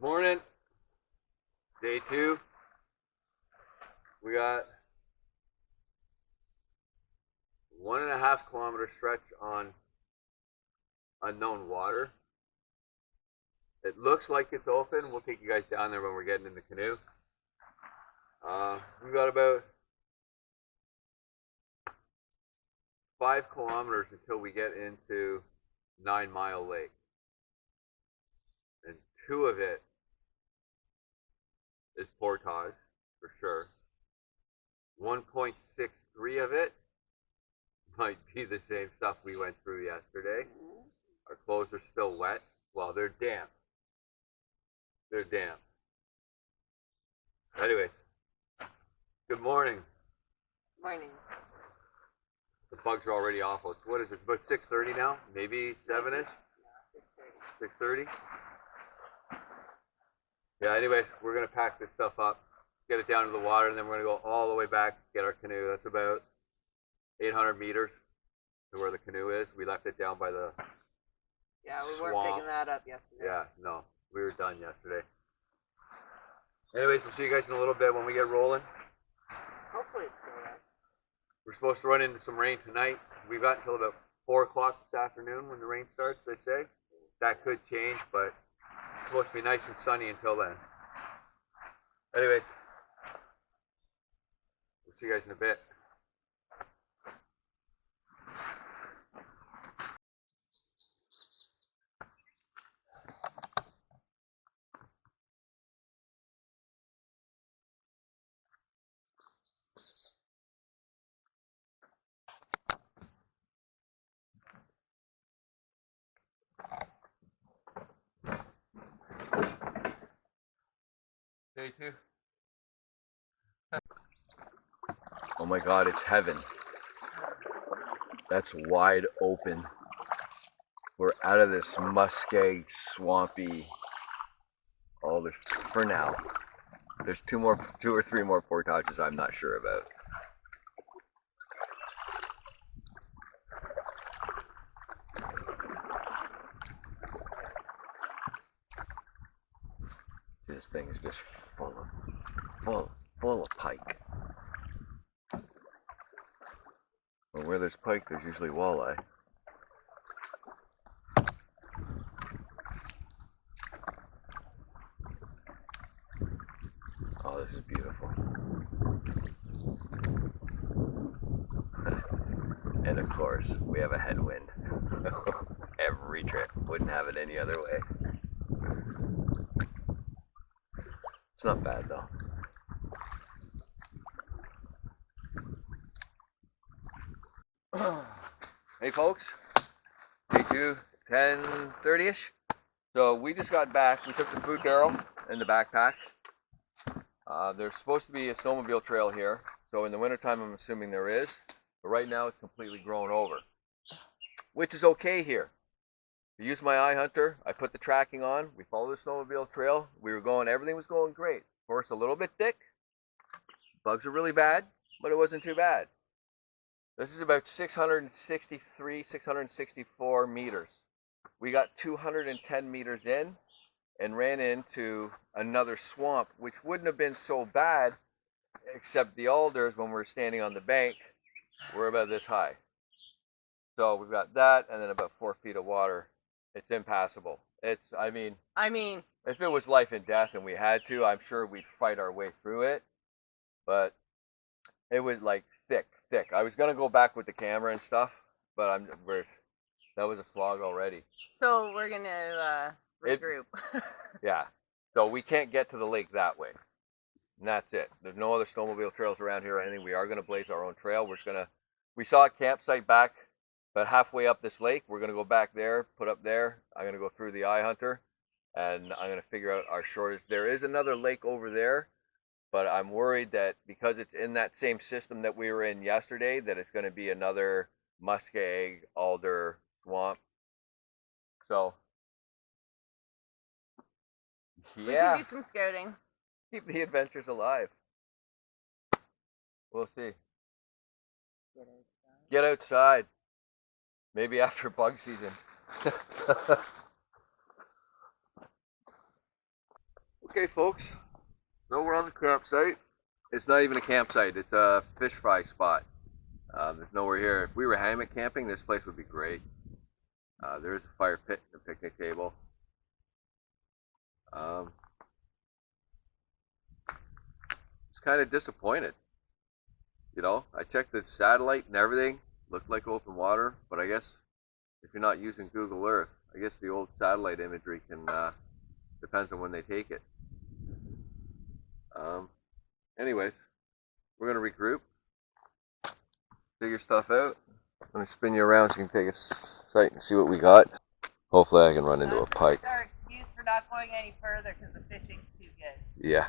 Morning, day 2. We got 1.5 kilometer stretch on unknown water. It looks like it's open. We'll take you guys down there when we're getting in the canoe. We've got about 5 kilometers until we get into 9 Mile Lake. And 2 of it is portage, for sure. 1.63 of it might be the same stuff we went through yesterday. Our clothes are still wet. Well, they're damp. They're damp. Anyway, good morning. Morning. The bugs are already awful. What is it? About 6:30 now? Maybe 7-ish? 6:30? Yeah, anyway, we're going to pack this stuff up, get it down to the water, and then we're going to go all the way back, get our canoe. That's about 800 meters to where the canoe is. We left it down by the Yeah, we swamp. weren't picking that up yesterday. Yeah, no, we were done yesterday. Anyways, we'll see you guys in a little bit when we get rolling. Hopefully it's still there. We're supposed to run into some rain tonight. We've got until about 4 o'clock this afternoon when the rain starts, they say. That could change, but it's supposed to be nice and sunny until then. Anyways, we'll see you guys in a bit. Day 2. Oh my God, it's heaven. That's wide open. We're out of this musky, swampy, all this for now. There's 2 or 3 more portages I'm not sure about. This thing is just full of pike. Well, where there's pike, there's usually walleye. Oh, this is beautiful. And of course, we have a headwind. Every trip. Wouldn't have it any other way. It's not bad though. Hey folks, day 2, 10:30ish. So we just got back. We took the food barrel and the backpack. There's supposed to be a snowmobile trail here. So in the wintertime, I'm assuming there is. But right now, it's completely grown over, which is okay here. I used my eye hunter. I put the tracking on. We followed the snowmobile trail. We were going. Everything was going great. Of course, a little bit thick. Bugs are really bad, but it wasn't too bad. This is about 663, 664 meters. We got 210 meters in and ran into another swamp, which wouldn't have been so bad, except the alders, when we were standing on the bank, were about this high. So we've got that, and then about 4 feet of water. It's impassable. I mean, if it was life and death and we had to, I'm sure we'd fight our way through it. But it was like thick. I was gonna go back with the camera and stuff, but that was a slog already. So we're gonna regroup. Yeah. So we can't get to the lake that way. And that's it. There's no other snowmobile trails around here or anything. We are gonna blaze our own trail. We saw a campsite back about halfway up this lake. We're gonna go back there, put up there. I'm gonna go through the eye hunter, and I'm gonna figure out our shortest. There is another lake over there, but I'm worried that because it's in that same system that we were in yesterday, that it's going to be another muskeg, alder swamp. So, yeah. We could do some scouting. Keep the adventures alive. We'll see. Get outside. Maybe after bug season. Okay, folks. So we're on the campsite. It's not even a campsite. It's a fish fry spot. There's nowhere here. If we were hammock camping, this place would be great. There's a fire pit and a picnic table. Just kind of disappointed. You know, I checked the satellite and everything. Looked like open water, but I guess if you're not using Google Earth, I guess the old satellite imagery can depends on when they take it. Anyways, we're gonna regroup, figure stuff out. Let me spin you around so you can take a sight and see what we got. Hopefully I can run into a pike. That's our excuse for not going any further because the fishing's too good. Yeah.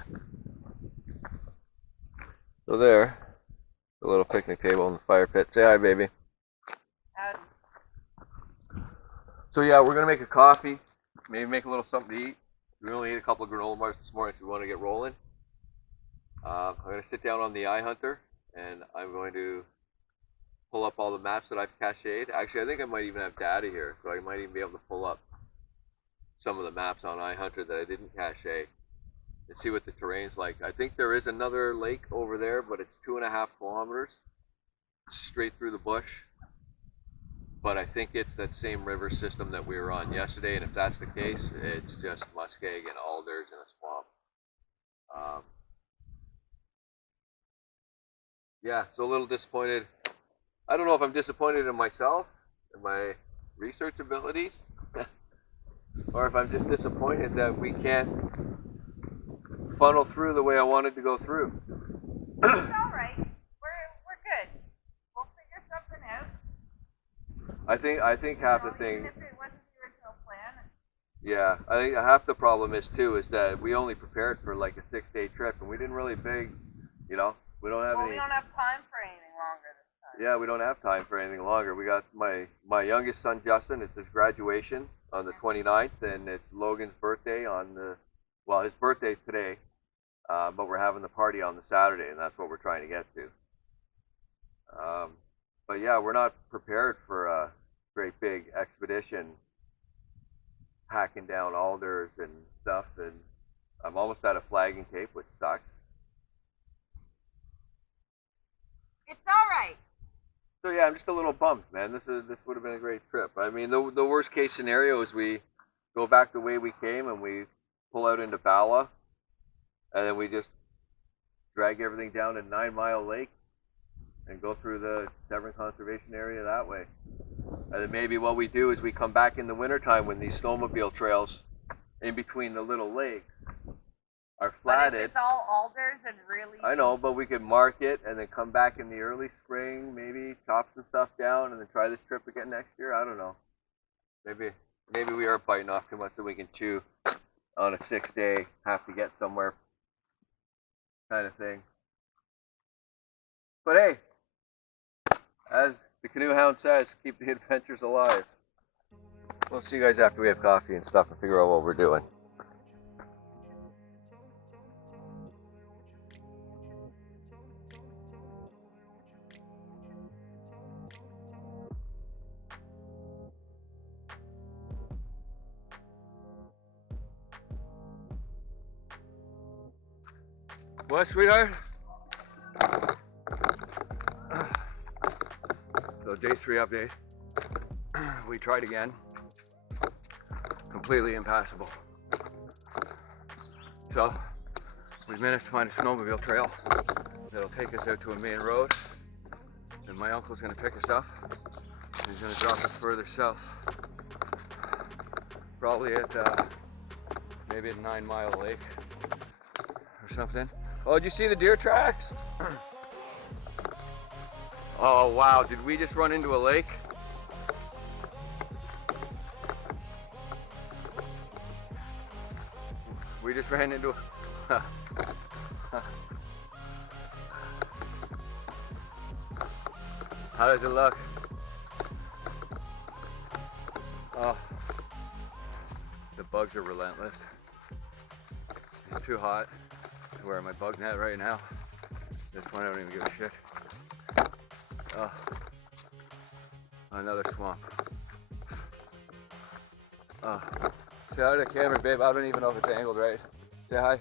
So there, the little picnic table and the fire pit. Say hi, baby. Howdy. So yeah, we're gonna make a coffee, maybe make a little something to eat. We only ate a couple of granola bars this morning, so we want to get rolling. I'm gonna sit down on the iHunter, and I'm going to pull up all the maps that I've cached. Actually, I think I might even have data here, so I might even be able to pull up some of the maps on iHunter that I didn't cache and see what the terrain's like. I think there is another lake over there, but it's 2.5 kilometers straight through the bush. But I think it's that same river system that we were on yesterday, and if that's the case, it's just muskeg and alders and a swamp. Yeah, so a little disappointed. I don't know if I'm disappointed in myself and my research abilities, or if I'm just disappointed that we can't funnel through the way I wanted to go through. It's all right. We're good. We'll figure something out. I think half the thing. Even if it wasn't the original plan. Yeah, I think half the problem is that we only prepared for like a 6-day trip, and we didn't really you know, we don't have Well, any. we don't have time for anything longer this time. Yeah, we don't have time for anything longer. We got my youngest son Justin. It's his graduation on the 29th, and it's Logan's birthday his birthday's today, but we're having the party on the Saturday, and that's what we're trying to get to. But yeah, we're not prepared for a great big expedition, hacking down alders and stuff, and I'm almost out of flagging tape, which sucks. It's all right. So yeah, I'm just a little bummed, man. This would have been a great trip. I mean, the worst case scenario is we go back the way we came and we pull out into Bala, and then we just drag everything down to 9 Mile Lake and go through the Severn Conservation Area that way. And then maybe what we do is we come back in the wintertime when these snowmobile trails in between the little lakes are flatted. But if it's all alders and really. I know, but we could mark it and then come back in the early spring, maybe chop some stuff down and then try this trip again next year. I don't know. Maybe we are biting off too much that we can chew on a 6-day, have to get somewhere kind of thing. But hey, as the canoe hound says, keep the adventures alive. We'll see you guys after we have coffee and stuff and figure out what we're doing. What, sweetheart? So day 3 update. We tried again. Completely impassable. So we've managed to find a snowmobile trail that'll take us out to a main road. And my uncle's gonna pick us up. He's gonna drop us further south. Probably at maybe at 9 Mile Lake or something. Oh, did you see the deer tracks? Oh wow, did we just run into a lake? We just ran into a... How does it look? Oh, the bugs are relentless. It's too hot to wear my bug net right now. At this point I don't even give a shit. Oh, another swamp. Oh, see out of the camera, babe. I don't even know if it's angled right. Say hi.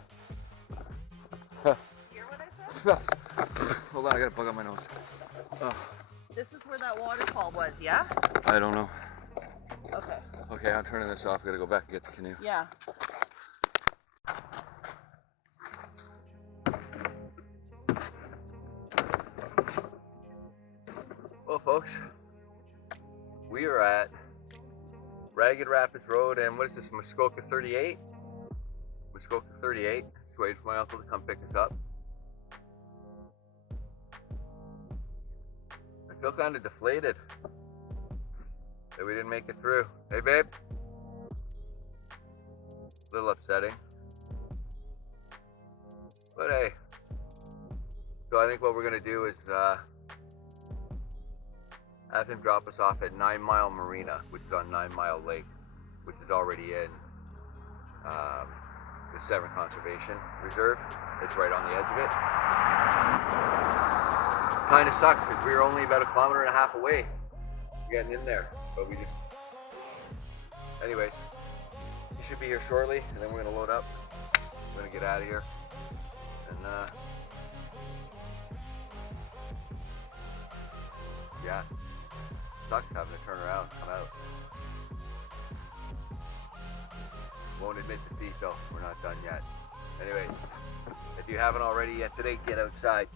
You hear what I said? Hold on, I got a bug on my nose. Oh, This is where that waterfall was, yeah? I don't know. Okay. Okay, I'm turning this off. I gotta go back and get the canoe. Yeah. Well, folks, we are at Ragged Rapids Road, and what is this, Muskoka 38? Muskoka 38. Just waiting for my uncle to come pick us up. I feel kind of deflated that we didn't make it through. Hey, babe. A little upsetting. But hey. So I think what we're going to do is have him drop us off at 9 Mile Marina, which is on 9 Mile Lake, which is already in the Severn Conservation Reserve. It's right on the edge of it. Kind of sucks because we were only about 1.5 kilometers away from getting in there, but we just... Anyways, he should be here shortly, and then we're going to load up. We're going to get out of here. And yeah, sucks having to turn around and come out. Won't admit defeat though, we're not done yet. Anyways, if you haven't already yet today, get outside.